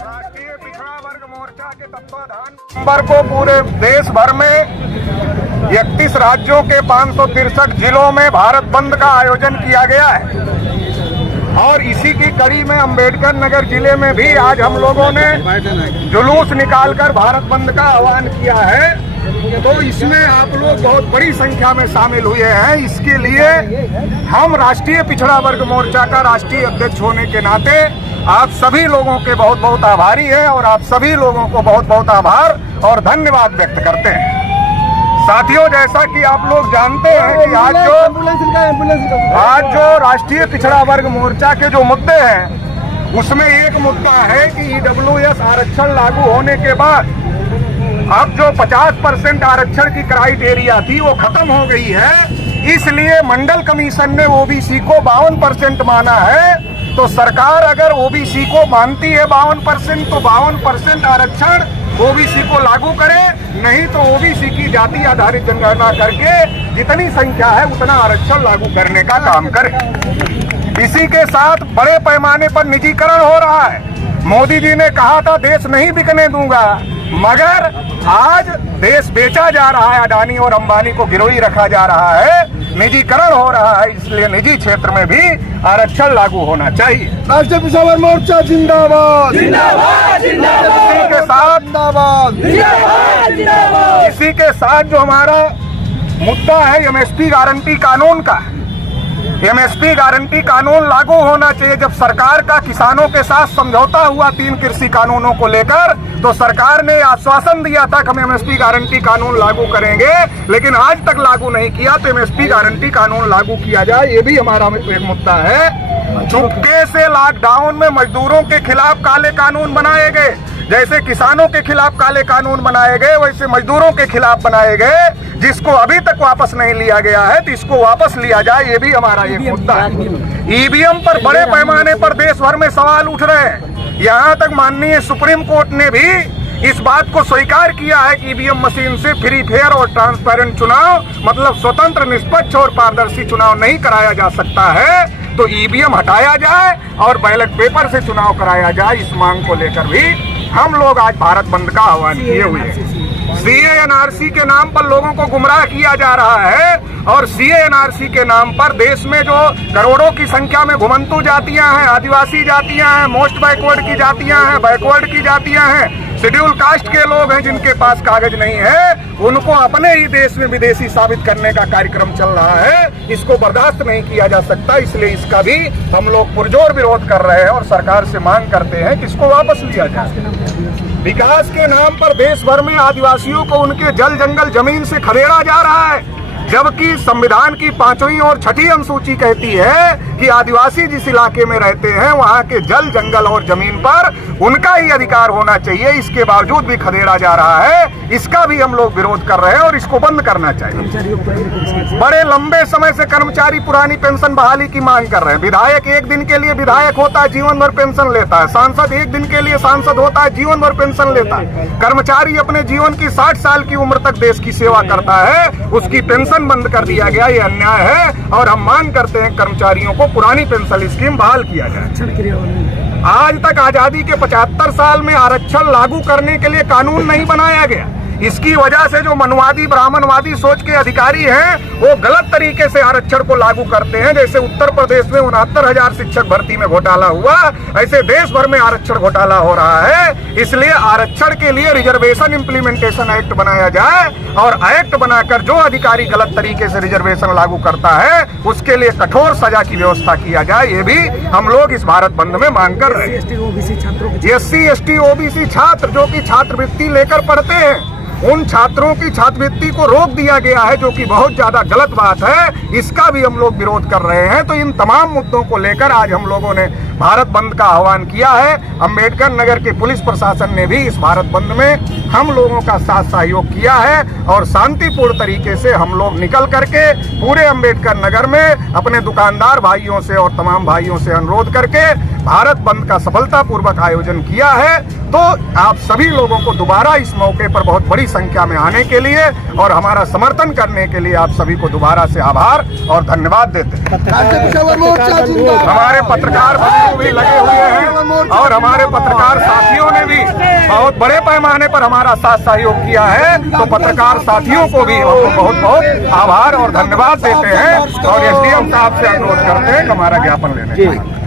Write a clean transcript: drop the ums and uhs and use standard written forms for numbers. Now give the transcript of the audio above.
राष्ट्रीय पिछड़ा वर्ग मोर्चा के तत्वाधान नवंबर को पूरे देश भर में 31 राज्यों के 563 जिलों में भारत बंद का आयोजन किया गया है और इसी की कड़ी में अंबेडकर नगर जिले में भी आज हम लोगों ने जुलूस निकालकर भारत बंद का आह्वान किया है। तो इसमें आप लोग बहुत बड़ी संख्या में शामिल हुए हैं। इसके लिए हम राष्ट्रीय पिछड़ा वर्ग मोर्चा का राष्ट्रीय अध्यक्ष होने के नाते आप सभी लोगों के बहुत बहुत आभारी हैं और आप सभी लोगों को बहुत बहुत आभार और धन्यवाद व्यक्त करते हैं। साथियों, जैसा कि आप लोग जानते हैं कि आज जो राष्ट्रीय पिछड़ा वर्ग मोर्चा के जो मुद्दे हैं उसमें एक मुद्दा है कि ईडब्ल्यूएस आरक्षण लागू होने के बाद अब जो 50% आरक्षण की क्राइटेरिया थी वो खत्म हो गई है। इसलिए मंडल कमीशन ने ओबीसी को 52% माना है। तो सरकार अगर ओबीसी को मानती है 52% तो 52% आरक्षण ओबीसी को लागू करे, नहीं तो ओबीसी की जाति आधारित जनगणना करके जितनी संख्या है उतना आरक्षण लागू करने का काम करे। इसी के साथ बड़े पैमाने पर निजीकरण हो रहा है। मोदी जी ने कहा था देश नहीं बिकने दूंगा, मगर आज देश बेचा जा रहा है। अडानी और अंबानी को गिरोही रखा जा रहा है, निजीकरण हो रहा है। इसलिए निजी क्षेत्र में भी आरक्षण लागू होना चाहिए। राष्ट्रीय पिछड़ा वर्ग मोर्चा जिंदाबाद जिंदाबाद जिंदाबाद। इसी के साथ इसी के साथ जो हमारा मुद्दा है एमएसपी गारंटी कानून का, एमएसपी गारंटी कानून लागू होना चाहिए। जब सरकार का किसानों के साथ समझौता हुआ 3 कृषि कानूनों को लेकर, तो सरकार ने आश्वासन दिया था कि हम एमएसपी गारंटी कानून लागू करेंगे, लेकिन आज तक लागू नहीं किया। तो एमएसपी गारंटी कानून लागू किया जाए, ये भी हमारा एक मुद्दा है। चुपके से लॉकडाउन में मजदूरों के खिलाफ काले कानून बनाए गए, जैसे किसानों के खिलाफ काले कानून बनाए गए वैसे मजदूरों के खिलाफ बनाए गए, जिसको अभी तक वापस नहीं लिया गया है। तो इसको वापस लिया जाए, ये भी हमारा एक मुद्दा है। ईवीएम पर बड़े पैमाने पर देश भर में सवाल उठ रहे हैं। यहाँ तक माननीय सुप्रीम कोर्ट ने भी इस बात को स्वीकार किया है कि ईवीएम मशीन से फ्री, फेयर और ट्रांसपेरेंट चुनाव, मतलब स्वतंत्र, निष्पक्ष और पारदर्शी चुनाव नहीं कराया जा सकता है। तो ईवीएम हटाया जाए और बैलेट पेपर से चुनाव कराया जाए, इस मांग को लेकर भी हम लोग आज भारत बंद का आह्वान किए हुए हैं। सीएएनआरसी के नाम पर लोगों को गुमराह किया जा रहा है और सीएएनआरसी के नाम पर देश में जो करोड़ों की संख्या में घुमंतु जातियां हैं, आदिवासी जातियां हैं, मोस्ट बैकवर्ड की जातियां हैं, बैकवर्ड की जातियां हैं, शेड्यूल कास्ट के लोग हैं जिनके पास कागज नहीं है, उनको अपने ही देश में विदेशी साबित करने का कार्यक्रम चल रहा है। इसको बर्दाश्त नहीं किया जा सकता। इसलिए इसका भी हम लोग पुरजोर विरोध कर रहे हैं और सरकार से मांग करते हैं कि इसको वापस लिया जाए। विकास के नाम पर देश भर में आदिवासियों को उनके जल, जंगल, जमीन से खदेड़ा जा रहा है, जबकि संविधान की 5वीं और 6ठी अनुसूची कहती है कि आदिवासी जिस इलाके में रहते हैं वहां के जल, जंगल और जमीन पर उनका ही अधिकार होना चाहिए। इसके बावजूद भी खदेड़ा जा रहा है। इसका भी हम लोग विरोध कर रहे हैं और इसको बंद करना चाहिए। बड़े लंबे समय से कर्मचारी पुरानी पेंशन बहाली की मांग कर रहे हैं। विधायक एक दिन के लिए विधायक होता है, जीवन भर पेंशन लेता है। सांसद एक दिन के लिए सांसद होता है, जीवन भर पेंशन लेता है। कर्मचारी अपने जीवन की 60 साल की उम्र तक देश की सेवा करता है, उसकी पेंशन बंद कर दिया गया। ये अन्याय है और हम मांग करते हैं कर्मचारियों को पुरानी पेंशन स्कीम बहाल किया जाए। आज तक आजादी के 75 साल में आरक्षण लागू करने के लिए कानून नहीं बनाया गया। इसकी वजह से जो मनवादी, ब्राह्मणवादी सोच के अधिकारी हैं वो गलत तरीके से आरक्षण को लागू करते हैं। जैसे उत्तर प्रदेश में 69,000 शिक्षक भर्ती में घोटाला हुआ, ऐसे देश भर में आरक्षण घोटाला हो रहा है। इसलिए आरक्षण के लिए रिजर्वेशन इम्प्लीमेंटेशन एक्ट बनाया जाए और एक्ट बनाकर जो अधिकारी गलत तरीके से रिजर्वेशन लागू करता है उसके लिए कठोर सजा की व्यवस्था किया जाए। ये भी हम लोग इस भारत बंद में मांग कर रहे हैं। एससी, एसटी, ओबीसी छात्र जो कि छात्रवृत्ति लेकर पढ़ते हैं, उन छात्रों की छात्रवृत्ति को रोक दिया गया है, जो कि बहुत ज्यादा गलत बात है। इसका भी हम लोग विरोध कर रहे हैं। तो इन तमाम मुद्दों को लेकर आज हम लोगों ने भारत बंद का आह्वान किया है। अंबेडकर नगर के पुलिस प्रशासन ने भी इस भारत बंद में हम लोगों का साथ सहयोग किया है और शांतिपूर्ण तरीके से हम लोग निकल करके पूरे अंबेडकर नगर में अपने दुकानदार भाइयों से और तमाम भाइयों से अनुरोध करके भारत बंद का सफलतापूर्वक आयोजन किया है। तो आप सभी लोगों को दोबारा इस मौके पर बहुत बड़ी संख्या में आने के लिए और हमारा समर्थन करने के लिए आप सभी को दोबारा से आभार और धन्यवाद देते हैं। राज्य पेशावर मोर्चा जिंदाबाद। हमारे पत्रकार बंधु भी लगे हुए हैं और हमारे पत्रकार साथियों ने भी बहुत बड़े पैमाने पर हमारा साथ सहयोग किया है। तो पत्रकार साथियों को भी हम बहुत बहुत आभार और धन्यवाद देते हैं और एसडीएम साहब से अनुरोध करते हैं कि हमारा ज्ञापन लेने।